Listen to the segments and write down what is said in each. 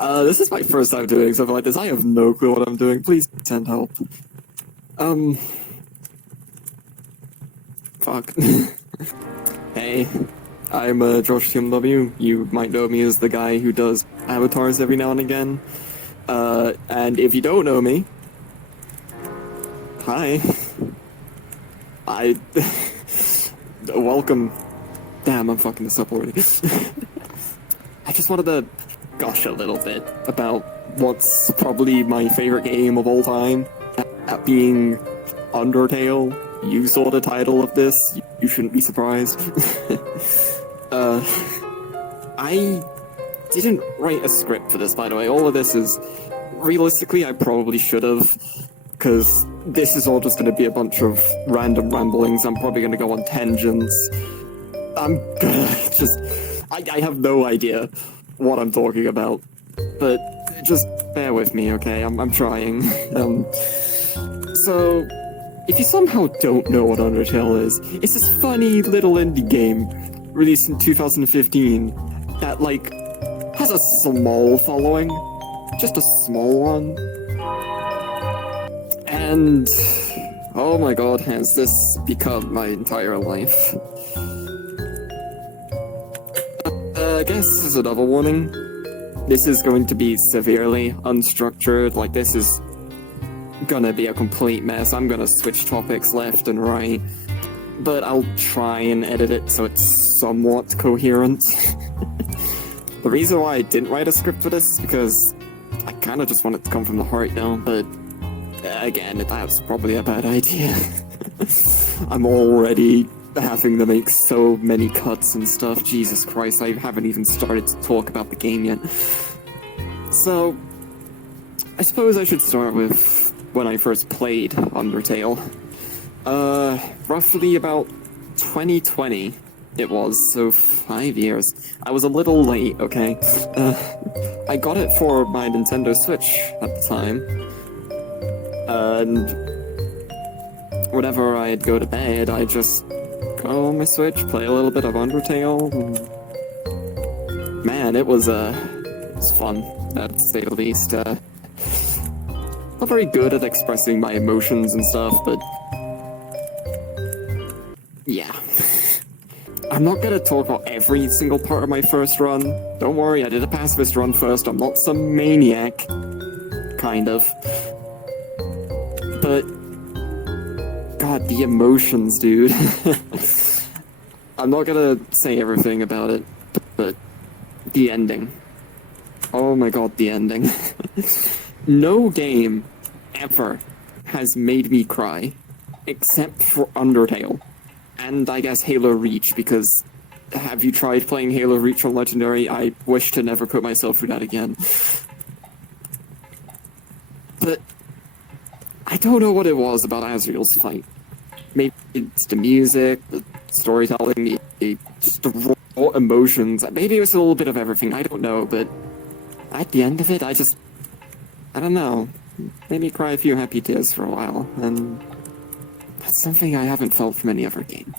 This is my first time doing something like this. I have no clue what I'm doing. Please send help. Fuck. Hey, I'm Josh TMW. You might know me as the guy who does avatars every now and again. And if you don't know me, hi. I... Welcome. Damn, I'm fucking this up already. I just wanted to gush a little bit about what's probably my favorite game of all time, that being Undertale. You saw the title of this, you shouldn't be surprised. I didn't write a script for this, by the way. All of this is... Realistically, I probably should have, because this is all just going to be a bunch of random ramblings. I'm probably going to go on tangents. I'm gonna just... I have no idea what I'm talking about, but just bear with me, okay? I'm trying. So, if you somehow don't know what Undertale is, it's this funny little indie game released in 2015 that, like, has a small following. Just a small one. And, oh my god, has this become my entire life. I guess this is another warning. This is going to be severely unstructured, like this is gonna be a complete mess. I'm gonna switch topics left and right, but I'll try and edit it so it's somewhat coherent. The reason why I didn't write a script for this is because I kinda just want it to come from the heart now, but again, that's probably a bad idea. I'm already having to make so many cuts and stuff. Jesus Christ, I haven't even started to talk about the game yet. So, I suppose I should start with when I first played Undertale. Roughly about 2020 it was, so 5 years. I was a little late, okay? I got it for my Nintendo Switch at the time. And whenever I'd go to bed, I'd just go on my Switch, play a little bit of Undertale. Man, it was fun, to say the least. Not very good at expressing my emotions and stuff, but yeah. I'm not gonna talk about every single part of my first run. Don't worry, I did a pacifist run first. I'm not some maniac. Kind of. But God, the emotions, dude. I'm not gonna say everything about it, but the ending. Oh my god, the ending. No game ever has made me cry, except for Undertale. And I guess Halo Reach, because have you tried playing Halo Reach on Legendary? I wish to never put myself through that again. But I don't know what it was about Asriel's fight. Maybe it's the music, the storytelling, just the raw emotions. Maybe it was a little bit of everything, I don't know, but at the end of it, I don't know. Made me cry a few happy tears for a while, and that's something I haven't felt from any other game.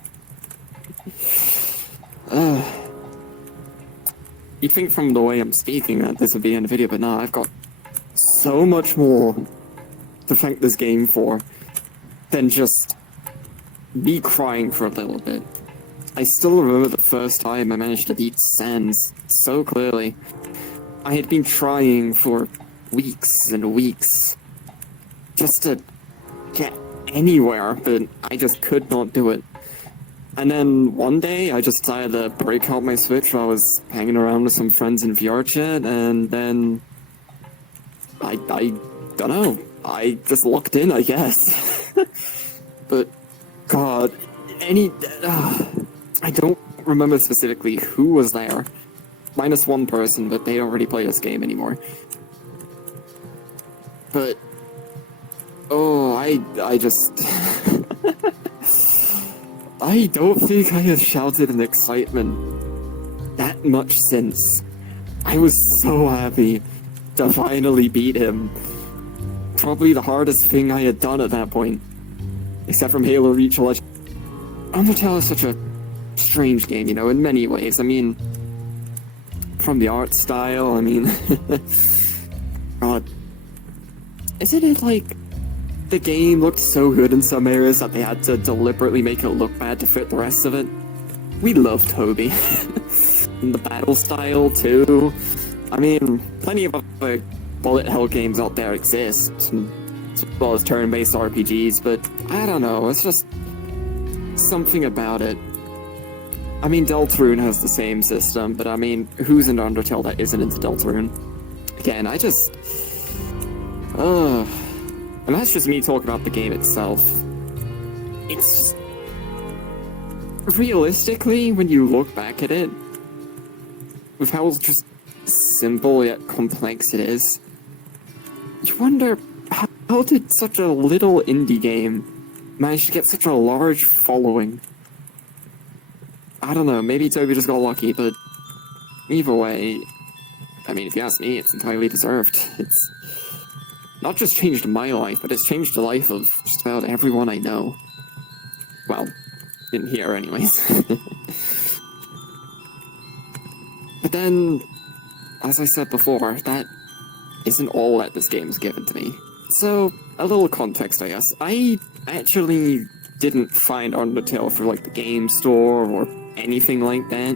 You'd think from the way I'm speaking that this would be in the video, but no, I've got so much more to thank this game for than just me crying for a little bit. I still remember the first time I managed to beat Sans so clearly. I had been trying for weeks and weeks just to get anywhere, but I just could not do it. And then one day I just decided to break out my Switch while I was hanging around with some friends in VRChat, and then I don't know, I just locked in, I guess. But God, I don't remember specifically who was there. Minus one person, but they don't really play this game anymore. But oh, I just I don't think I have shouted in excitement that much since. I was so happy to finally beat him. Probably the hardest thing I had done at that point. Except from Halo Reach. Undertale is such a strange game, you know, in many ways. I mean, from the art style, I mean, God, isn't it like the game looked so good in some areas that they had to deliberately make it look bad to fit the rest of it? We love Toby. And the battle style, too. I mean, plenty of other bullet hell games out there exist, as well as turn-based RPGs, but I don't know, it's just something about it. I mean, Deltarune has the same system, but I mean, who's into Undertale that isn't into Deltarune? Again, I just... And that's just me talking about the game itself. It's just... Realistically, when you look back at it, with how just simple yet complex it is, you wonder, how did such a little indie game manage to get such a large following? I don't know, maybe Toby just got lucky, but either way, I mean, if you ask me, it's entirely deserved. It's not just changed my life, but it's changed the life of just about everyone I know. Well, in here anyways. But then, as I said before, that isn't all that this game's given to me. So, a little context, I guess. I actually didn't find Undertale through, like, the game store or anything like that.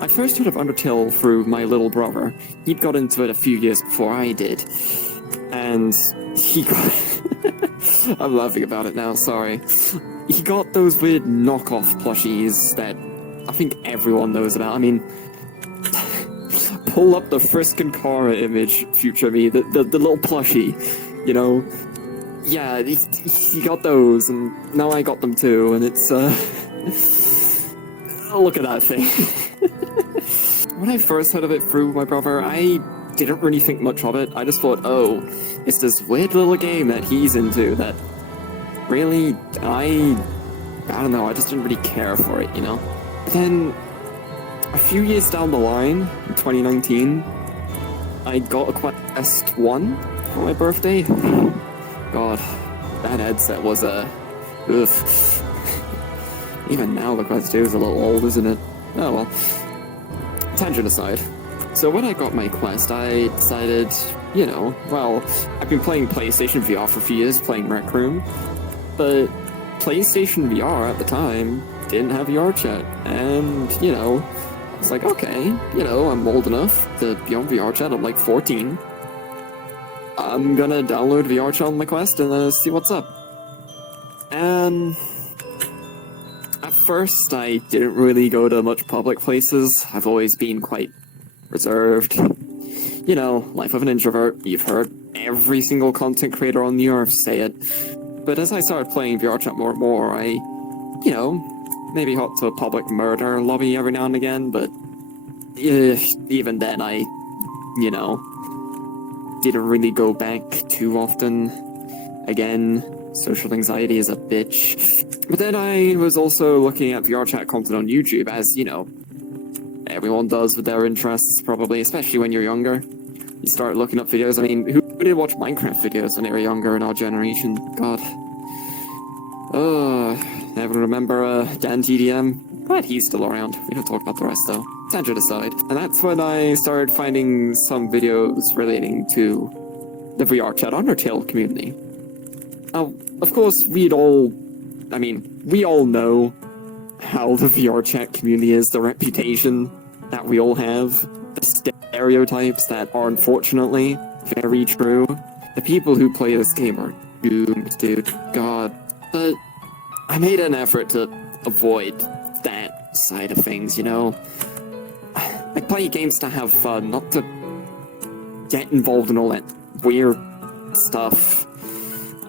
I first heard of Undertale through my little brother. He'd got into it a few years before I did. And he got... I'm laughing about it now, sorry. He got those weird knockoff plushies that I think everyone knows about. I mean, pull up the Frisk and Kara image, future me, the little plushie, you know? Yeah, he got those, and now I got them too, and it's, look at that thing. When I first heard of it through my brother, I didn't really think much of it. I just thought, oh, it's this weird little game that he's into that really, I don't know, I just didn't really care for it, you know? But then, a few years down the line, in 2019, I got a Quest 1 for my birthday. God, that headset was oof. Even now the Quest 2 is a little old, isn't it? Oh well. Tangent aside. So when I got my Quest, I decided, you know, well, I've been playing PlayStation VR for a few years, playing Rec Room, but PlayStation VR at the time didn't have VR chat, and, you know, I was like, okay, you know, I'm old enough to be on VR chat, I'm like 14. I'm gonna download VR chat on my Quest and see what's up. And at first, I didn't really go to much public places. I've always been quite reserved. You know, life of an introvert. You've heard every single content creator on the earth say it. But as I started playing VR chat more and more, I, you know, maybe hop to a public murder lobby every now and again, but even then I, you know, didn't really go back too often. Again, social anxiety is a bitch. But then I was also looking at VR chat content on YouTube, as, you know, everyone does with their interests, probably, especially when you're younger. You start looking up videos. I mean, who did watch Minecraft videos when they were younger in our generation? God. Never remember Dan TDM? Glad he's still around. We don't talk about the rest, though. Tangent aside. And that's when I started finding some videos relating to the VR chat Undertale community. Now, of course, we all know how the VR chat community is, the reputation that we all have, the stereotypes that are unfortunately very true. The people who play this game are doomed, dude. God. But I made an effort to avoid that side of things, you know? I play games to have fun, not to get involved in all that weird stuff.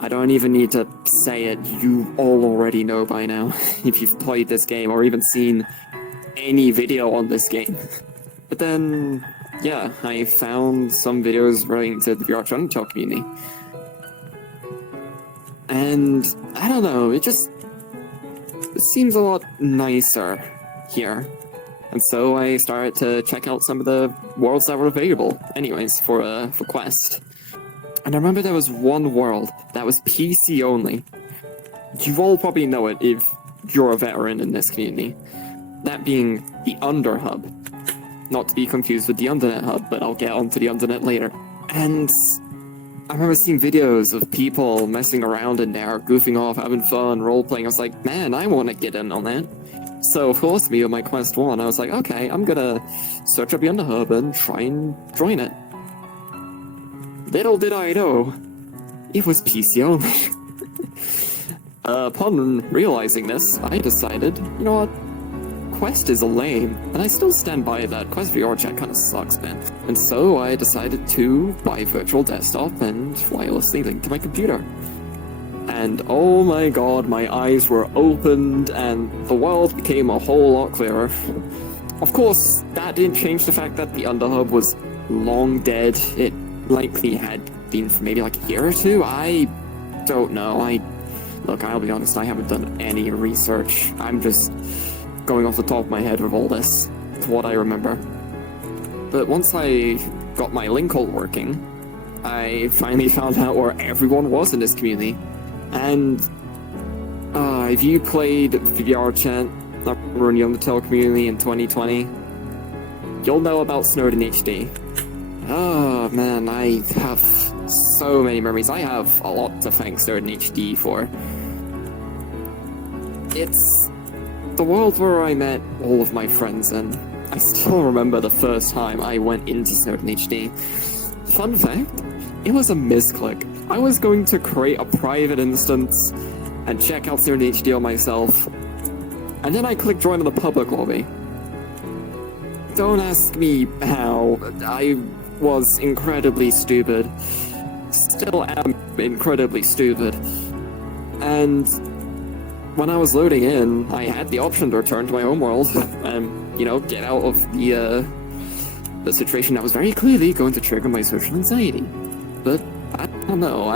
I don't even need to say it, you all already know by now, if you've played this game or even seen any video on this game. But then, yeah, I found some videos relating to the VR Undertale community. And, I don't know, it seems a lot nicer here. And so I started to check out some of the worlds that were available, anyways, for Quest. And I remember there was one world that was PC only. You all probably know it if you're a veteran in this community. That being the Underhub. not to be confused with the Undernet hub, but I'll get onto the Undernet later. And I remember seeing videos of people messing around in there, goofing off, having fun, role-playing. I was like, man, I want to get in on that. So, of course, me with my Quest 1, I was like, okay, I'm gonna search up the Underhub and try and join it. Little did I know, it was PC only. Upon realizing this, I decided, you know what? Quest is a lame, and I still stand by that. Quest VR chat kind of sucks, man. And so I decided to buy virtual desktop and wirelessly link to my computer. And oh my god, my eyes were opened and the world became a whole lot clearer. Of course, that didn't change the fact that the Underhub was long dead. It likely had been for maybe like a year or two. I don't know. Look, I'll be honest, I haven't done any research. I'm just going off the top of my head with all this, to what I remember. But once I got my link hole working, I finally found out where everyone was in this community. And if you played VR chat or in the Undertale community in 2020, you'll know about Snowden HD. Oh man, I have so many memories. I have a lot to thank Snowden HD for. It's the world where I met all of my friends, and I still remember the first time I went into Snowden HD. Fun fact, it was a misclick. I was going to create a private instance and check out Snowden HD on myself, and then I clicked join in the public lobby. Don't ask me how. I was incredibly stupid. Still am incredibly stupid. And when I was loading in, I had the option to return to my home world and, you know, get out of the situation that was very clearly going to trigger my social anxiety. But I don't know,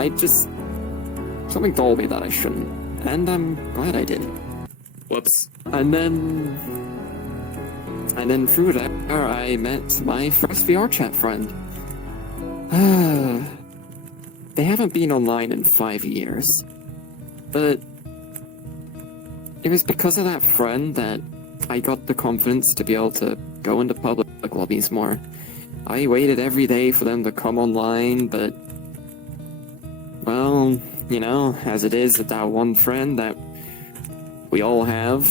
something told me that I shouldn't, and I'm glad I did. Whoops. And then through there, I met my first VR chat friend. They haven't been online in 5 years, but it was because of that friend that I got the confidence to be able to go into public lobbies more. I waited every day for them to come online, but well, you know, as it is with that one friend that we all have,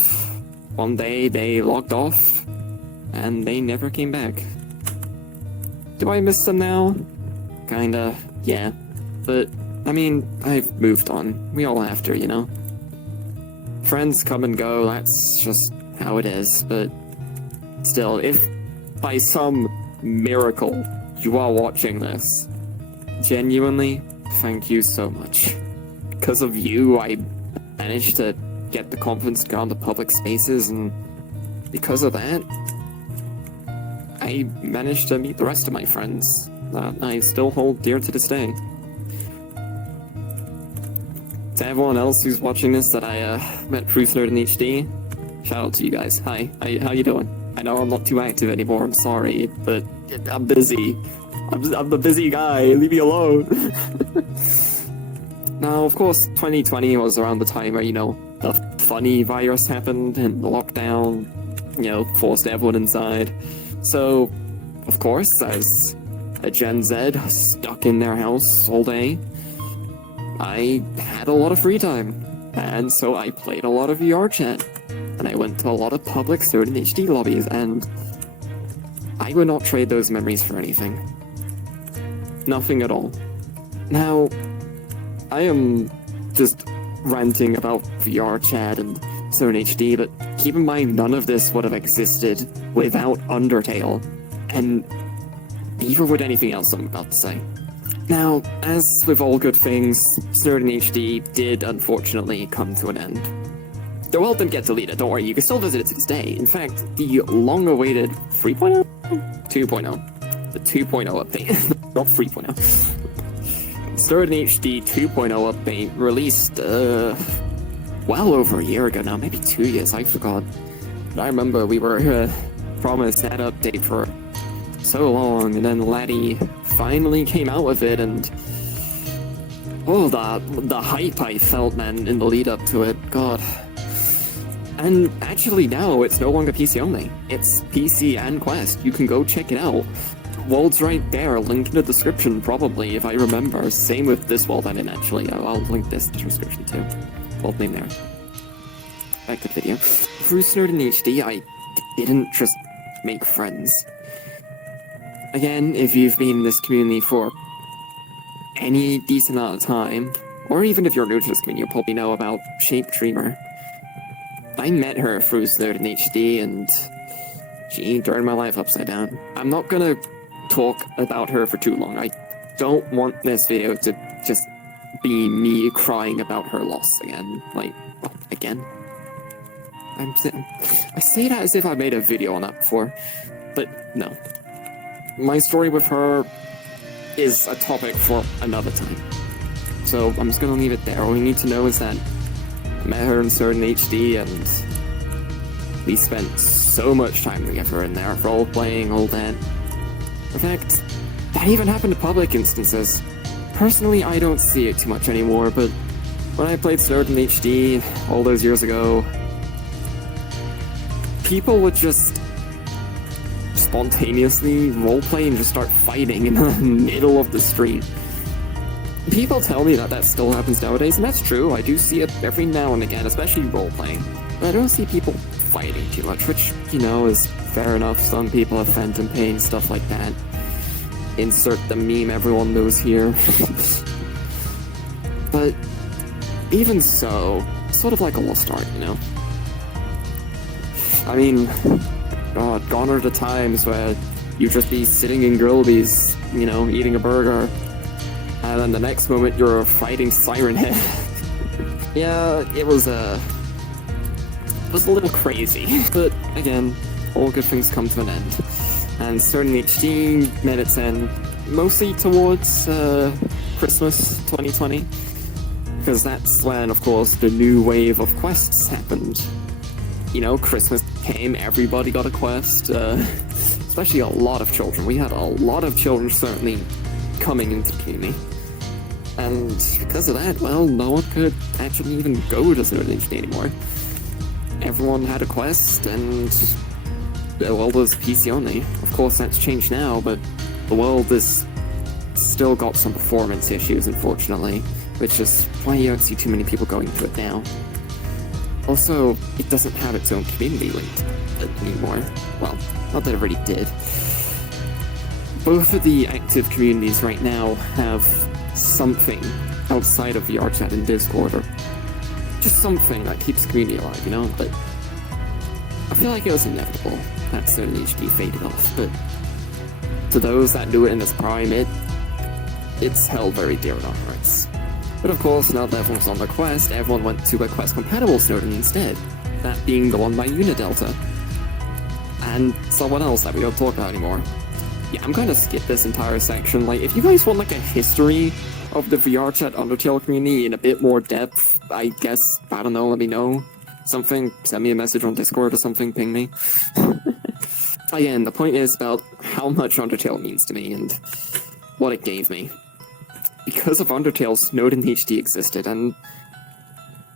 one day they logged off, and they never came back. Do I miss them now? Kinda, yeah. But, I mean, I've moved on. We all have to, you know? Friends come and go, that's just how it is, but still, if by some miracle you are watching this, genuinely, thank you so much. Because of you, I managed to get the confidence to go into public spaces, and because of that, I managed to meet the rest of my friends that I still hold dear to this day. To everyone else who's watching this that I met through Snowden HD, shout out to you guys. Hi, how you doing? I know I'm not too active anymore, I'm sorry, but I'm busy. I'm the busy guy, leave me alone. Now, of course, 2020 was around the time where, you know, the funny virus happened and the lockdown, you know, forced everyone inside. So, of course, as a Gen Z stuck in their house all day, I had a lot of free time. And so I played a lot of VR chat. And I went to a lot of public Snowden HD lobbies, and I would not trade those memories for anything. Nothing at all. Now, I am just ranting about VR chat and Snowden HD, but keep in mind none of this would have existed without Undertale, and even with anything else I'm about to say. Now, as with all good things, Snowden HD did unfortunately come to an end. The world didn't get deleted, don't worry, you can still visit it to this day. In fact, the long-awaited 3.0? 2.0. The 2.0 update, not 3.0. Snowden HD 2.0 update released, well over a year ago now, maybe 2 years, I forgot. But I remember we were promised that update for so long, and then Laddie finally came out with it, and oh, the hype I felt, man, in the lead up to it, god. And actually now, it's no longer PC only. It's PC and Quest. You can go check it out. World's right there, link in the description probably, if I remember. Same with this world I didn't actually. I'll link this in the description too. World name there. Back to the video. Through Snowed in HD, I didn't just make friends. Again, if you've been in this community for any decent amount of time, or even if you're new to this community, you'll probably know about Shape Dreamer. I met her through Snowed in HD, and she turned my life upside down. I'm not gonna talk about her for too long. I don't want this video to just be me crying about her loss again. Like, again? I say that as if I made a video on that before, but no. My story with her is a topic for another time. So I'm just gonna leave it there. All you need to know is that I met her in certain HD, and we spent so much time together in there, role-playing, all that. In fact, that even happened to public instances. Personally, I don't see it too much anymore, but when I played Snowed in HD all those years ago, people would just spontaneously roleplay and just start fighting in the middle of the stream. People tell me that still happens nowadays, and that's true. I do see it every now and again, especially roleplaying. But I don't see people fighting too much, which, you know, is fair enough. Some people have phantom pain, stuff like that. Insert the meme everyone knows here. But even so, sort of like a lost art, you know? I mean, God, gone are the times where you just be sitting in Grillby's, you know, eating a burger, and then the next moment you're fighting Siren Head. Yeah, it was a little crazy, but again, all good things come to an end. And Certain HD met its end mostly towards Christmas 2020, because that's when, of course, the new wave of quests happened. You know, Christmas came, everybody got a quest, especially a lot of children. We had a lot of children certainly coming into the community. And because of that, well, no one could actually even go to Certain HD anymore. Everyone had a quest, and the world was PC only. Of course, that's changed now, but the world is still got some performance issues, unfortunately, which is why you don't see too many people going to it now. Also, it doesn't have its own community linked anymore. Well, not that it already did. Both of the active communities right now have something outside of VRChat and Discord, or just something that keeps the community alive, you know? But I feel like it was inevitable that Certain HD faded off, but to those that knew it in its prime, it's held very dear in our hearts. But of course, now that everyone's on the quest, everyone went to a quest-compatible Snowden instead, that being the one by Unidelta. And someone else that we don't talk about anymore. Yeah, I'm gonna skip this entire section. Like, if you guys want, like, a history of the VRChat Undertale community in a bit more depth, I guess, I don't know, let me know. Something, send me a message on Discord or something, ping me. Again, the point is about how much Undertale means to me and what it gave me. Because of Undertale, Snowed in HD existed, and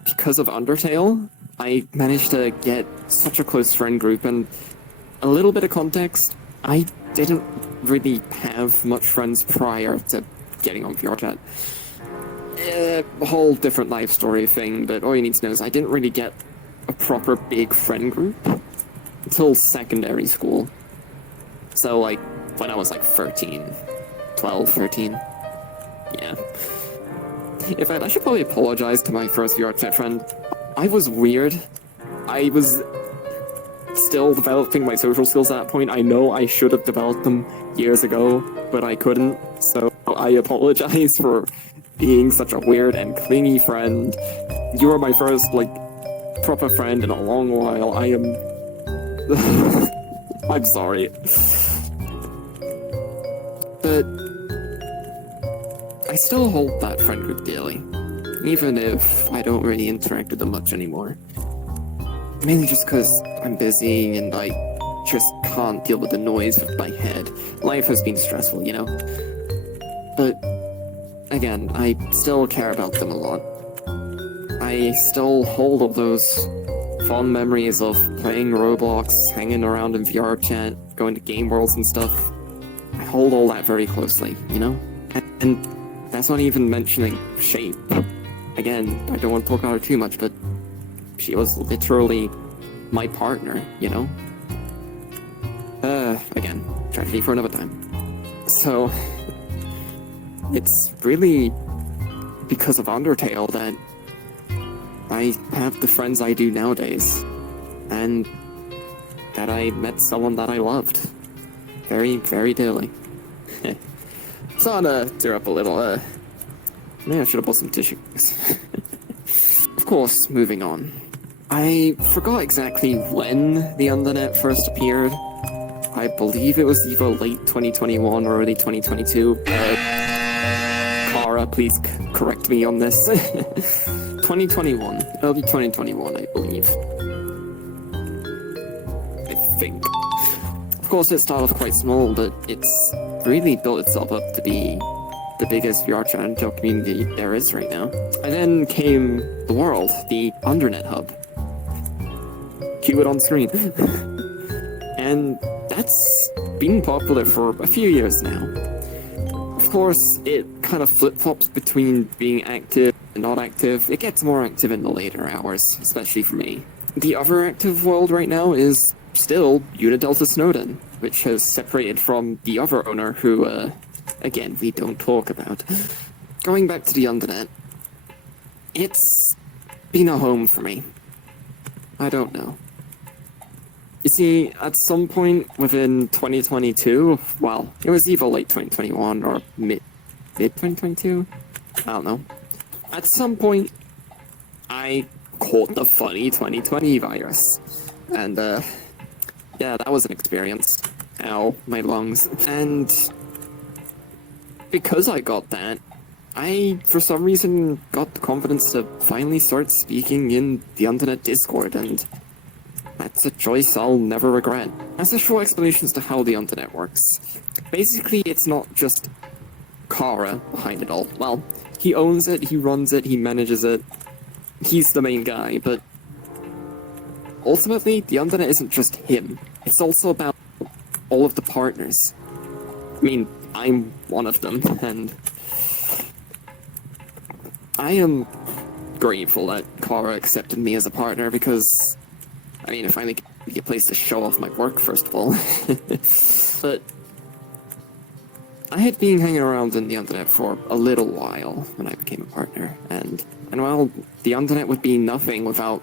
because of Undertale, I managed to get such a close friend group, and a little bit of context, I didn't really have much friends prior to getting on VRChat. A whole different life story thing, but all you need to know is I didn't really get a proper big friend group until secondary school. So, like, when I was like 13. Yeah. In fact, I should probably apologize to my first VRChat friend. I was weird. I was still developing my social skills at that point. I know I should have developed them years ago, but I couldn't. So I apologize for being such a weird and clingy friend. You were my first, like, proper friend in a long while. I am... I'm sorry. But I still hold that friend group dearly, even if I don't really interact with them much anymore. Mainly just because I'm busy and I just can't deal with the noise with my head. Life has been stressful, you know? But, again, I still care about them a lot. I still hold all those fond memories of playing Roblox, hanging around in VR chat, going to game worlds and stuff. I hold all that very closely, you know? And that's not even mentioning Shape. Again, I don't want to talk about her too much, but she was literally my partner, you know? Again, tragedy for another time. So, it's really because of Undertale that I have the friends I do nowadays, and that I met someone that I loved very, very dearly. So I'm gonna tear up a little, maybe I should have bought some tissues. Of course, moving on. I forgot exactly when the Undernet first appeared. I believe it was either late 2021 or early 2022. Kara, please correct me on this. 2021. Early 2021, I believe. I think. Of course, it started off quite small, but it's really built itself up to be the biggest VR chat and Undertale community there is right now. And then came the world, the Undernet hub. Cue it on screen. And that's been popular for a few years now. Of course, it kind of flip-flops between being active and not active. It gets more active in the later hours, especially for me. The other active world right now is still Unidelta Snowden, which has separated from the other owner who, again, we don't talk about. Going back to the Undernet, it's been a home for me. I don't know. You see, at some point within 2022, well, it was either late 2021 or mid 2022? I don't know. At some point, I caught the funny 2020 virus. And, yeah, that was an experience. Ow, my lungs. And because I got that, I, for some reason, got the confidence to finally start speaking in the Undernet Discord, and that's a choice I'll never regret. As a short explanation as to how the Undernet works. Basically, it's not just Kara behind it all. Well, he owns it, he runs it, he manages it. He's the main guy, but ultimately, the Undernet isn't just him. It's also about all of the partners. I mean, I'm one of them, and I am grateful that Kara accepted me as a partner because, I mean, it finally gave me a place to show off my work, first of all. But I had been hanging around in the Undernet for a little while when I became a partner, and well, the Undernet would be nothing without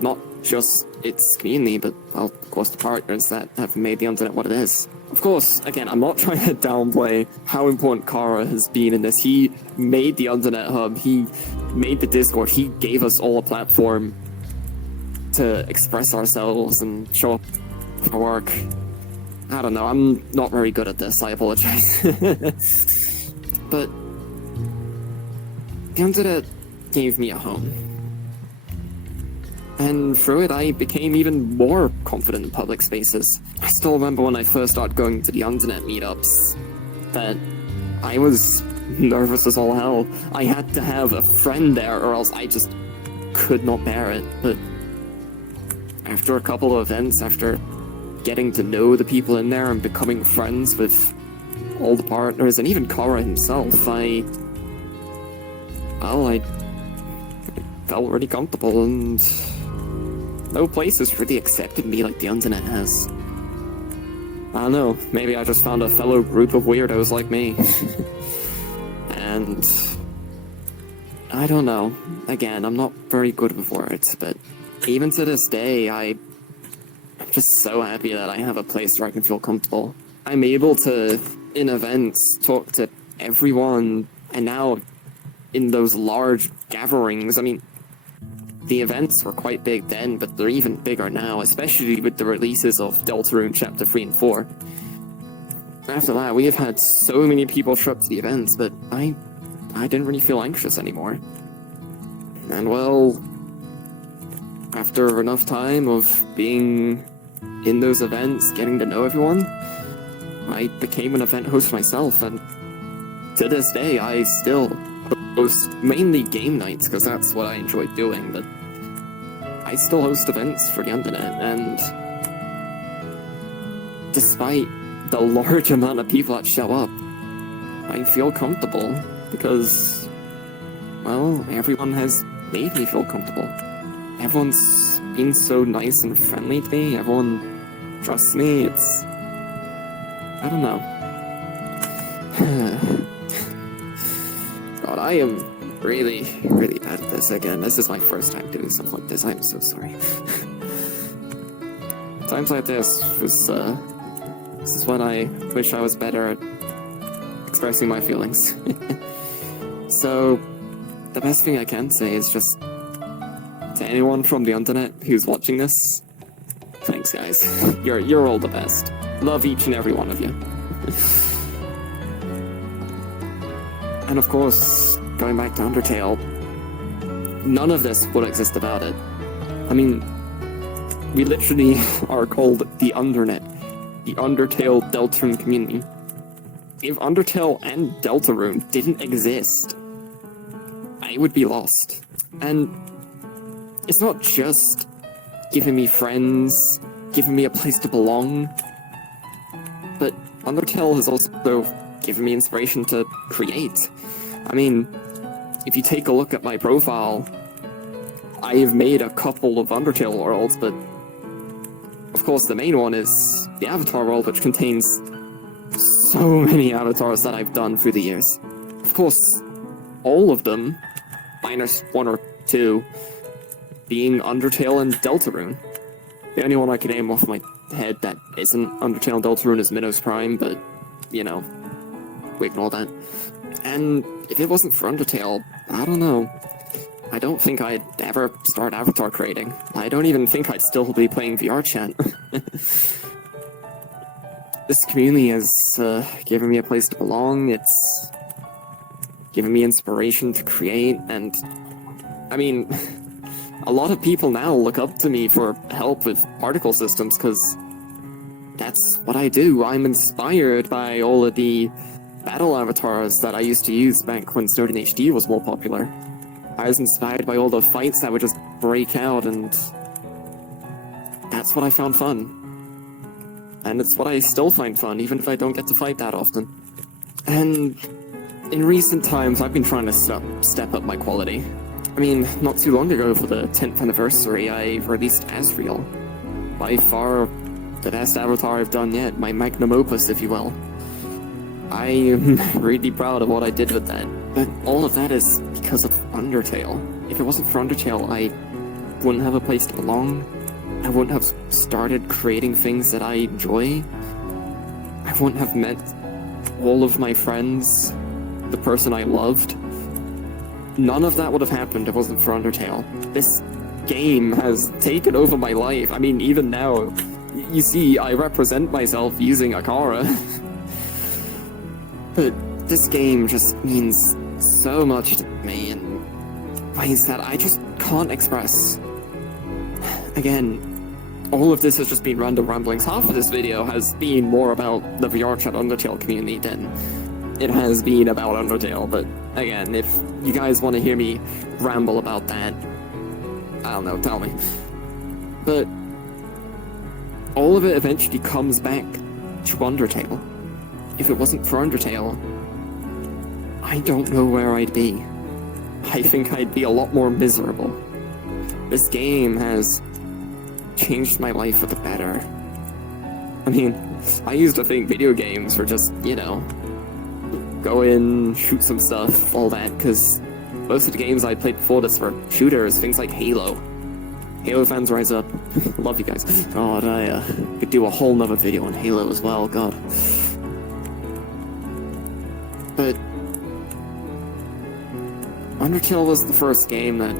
not just its community, but, well, of course, the partners that have made the Undernet what it is. Of course, again, I'm not trying to downplay how important Kara has been in this. He made the Undernet hub, he made the Discord, he gave us all a platform to express ourselves and show up our work. I don't know, I'm not very good at this, I apologize. But the Undernet gave me a home. And through it, I became even more confident in public spaces. I still remember when I first started going to the Undernet meetups, that I was nervous as all hell. I had to have a friend there or else I just could not bear it. But after a couple of events, after getting to know the people in there and becoming friends with all the partners, and even Kara himself, I felt really comfortable, and no place has really accepted me like the Undernet has. I don't know, maybe I just found a fellow group of weirdos like me. And I don't know. Again, I'm not very good with words, but even to this day, I'm just so happy that I have a place where I can feel comfortable. I'm able to, in events, talk to everyone, and now in those large gatherings, I mean, the events were quite big then, but they're even bigger now, especially with the releases of Deltarune Chapter 3 and 4. After that, we have had so many people show up to the events, but I didn't really feel anxious anymore. And well, after enough time of being in those events, getting to know everyone, I became an event host myself, and to this day, I still host mainly game nights, because that's what I enjoy doing, but I still host events for the internet, and despite the large amount of people that show up, I feel comfortable because, well, everyone has made me feel comfortable. Everyone's been so nice and friendly to me, everyone trusts me, it's... I don't know. God, I am really, really bad at this again. This is my first time doing something like this. I'm so sorry. Times like this was, this is when I wish I was better at expressing my feelings. So, the best thing I can say is just, to anyone from the internet who's watching this, thanks guys. You're all the best. Love each and every one of you. And of course, going back to Undertale, none of this would exist without it. I mean, we literally are called the Undernet, the Undertale Deltarune community. If Undertale and Deltarune didn't exist, I would be lost. And it's not just giving me friends, giving me a place to belong, but Undertale has also given me inspiration to create. I mean, if you take a look at my profile, I have made a couple of Undertale worlds, but of course the main one is the Avatar world, which contains so many avatars that I've done through the years. Of course, all of them, minus one or two, being Undertale and Deltarune. The only one I can name off my head that isn't Undertale and Deltarune is Minos Prime, but, you know, we ignore that. And if it wasn't for Undertale, I don't know. I don't think I'd ever start avatar creating. I don't even think I'd still be playing VR chat. This community has given me a place to belong, it's given me inspiration to create, and I mean, a lot of people now look up to me for help with particle systems, because that's what I do. I'm inspired by all of the battle avatars that I used to use back when Snowden HD was more popular. I was inspired by all the fights that would just break out, and that's what I found fun. And it's what I still find fun, even if I don't get to fight that often. And in recent times, I've been trying to step up my quality. I mean, not too long ago, for the 10th anniversary, I released Asriel. By far the best avatar I've done yet, my magnum opus, if you will. I am really proud of what I did with that. But all of that is because of Undertale. If it wasn't for Undertale, I wouldn't have a place to belong. I wouldn't have started creating things that I enjoy. I wouldn't have met all of my friends, the person I loved. None of that would have happened if it wasn't for Undertale. This game has taken over my life. I mean, even now, you see, I represent myself using Akara. But this game just means so much to me in ways that I just can't express. Again, all of this has just been random ramblings. Half of this video has been more about the VR chat Undertale community than it has been about Undertale, but again, if you guys want to hear me ramble about that, I don't know, tell me. But all of it eventually comes back to Undertale. If it wasn't for Undertale, I don't know where I'd be. I think I'd be a lot more miserable. This game has changed my life for the better. I mean, I used to think video games were just, you know, go in, shoot some stuff, all that, because most of the games I played before this were shooters, things like Halo. Halo fans rise up. Love you guys. God, I could do a whole nother video on Halo as well, god. But Undertale was the first game that,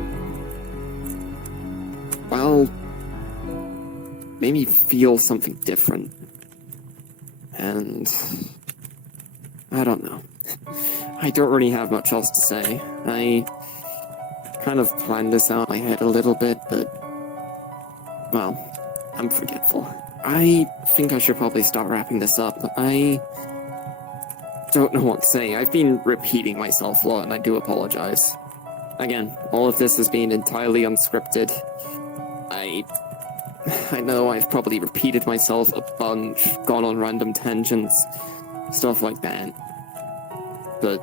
well, made me feel something different. And I don't know. I don't really have much else to say. I kind of planned this out in my head a little bit, but, well, I'm forgetful. I think I should probably start wrapping this up. I don't know what to say. I've been repeating myself a lot, and I do apologize. Again, all of this has been entirely unscripted. I know I've probably repeated myself a bunch, gone on random tangents, stuff like that. But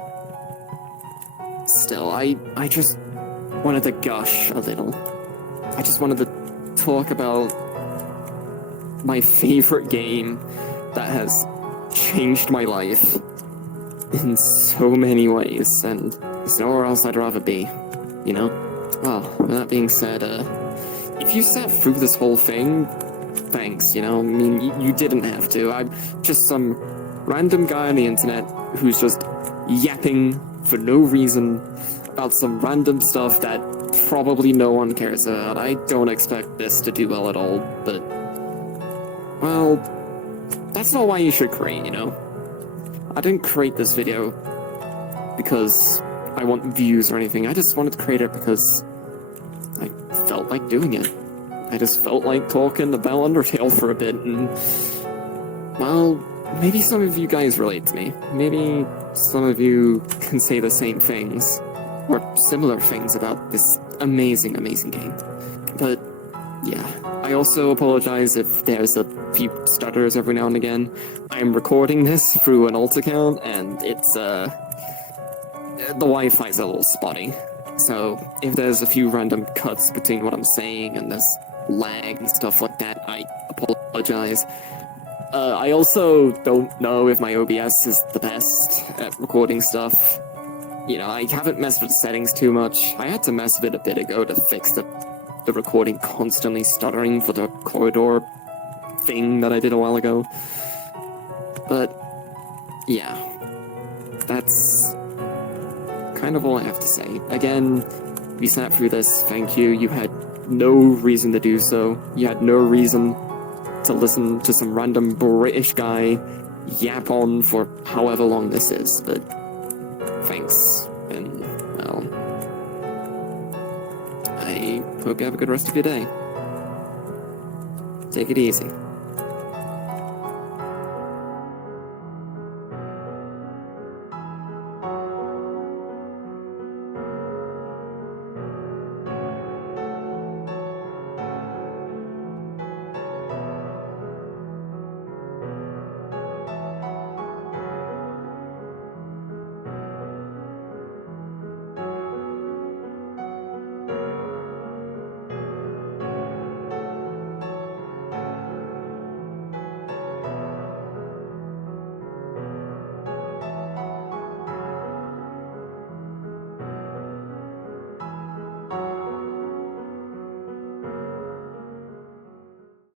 still, I just wanted to gush a little. I just wanted to talk about my favorite game that has changed my life in so many ways, and there's nowhere else I'd rather be, you know? Well, with that being said, if you sat through this whole thing, thanks, you know? I mean, you didn't have to. I'm just some random guy on the internet who's just yapping for no reason about some random stuff that probably no one cares about. I don't expect this to do well at all, but... well, that's not why you should create, you know? I didn't create this video because I want views or anything. I just wanted to create it because I felt like doing it. I just felt like talking about Undertale for a bit, and... well, maybe some of you guys relate to me. Maybe some of you can say the same things, or similar things about this amazing, amazing game. But, yeah. I also apologize if there's a few stutters every now and again. I'm recording this through an alt account, and it's, the Wi-Fi's a little spotty. So, if there's a few random cuts between what I'm saying and there's lag and stuff like that, I apologize. I also don't know if my OBS is the best at recording stuff. You know, I haven't messed with the settings too much. I had to mess with it a bit ago to fix the recording constantly stuttering for the corridor thing that I did a while ago. But, yeah. That's kind of all I have to say. Again, if you sat through this, thank you. You had no reason to do so. You had no reason to listen to some random British guy yap on for however long this is, but thanks, and, well, I hope you have a good rest of your day. Take it easy.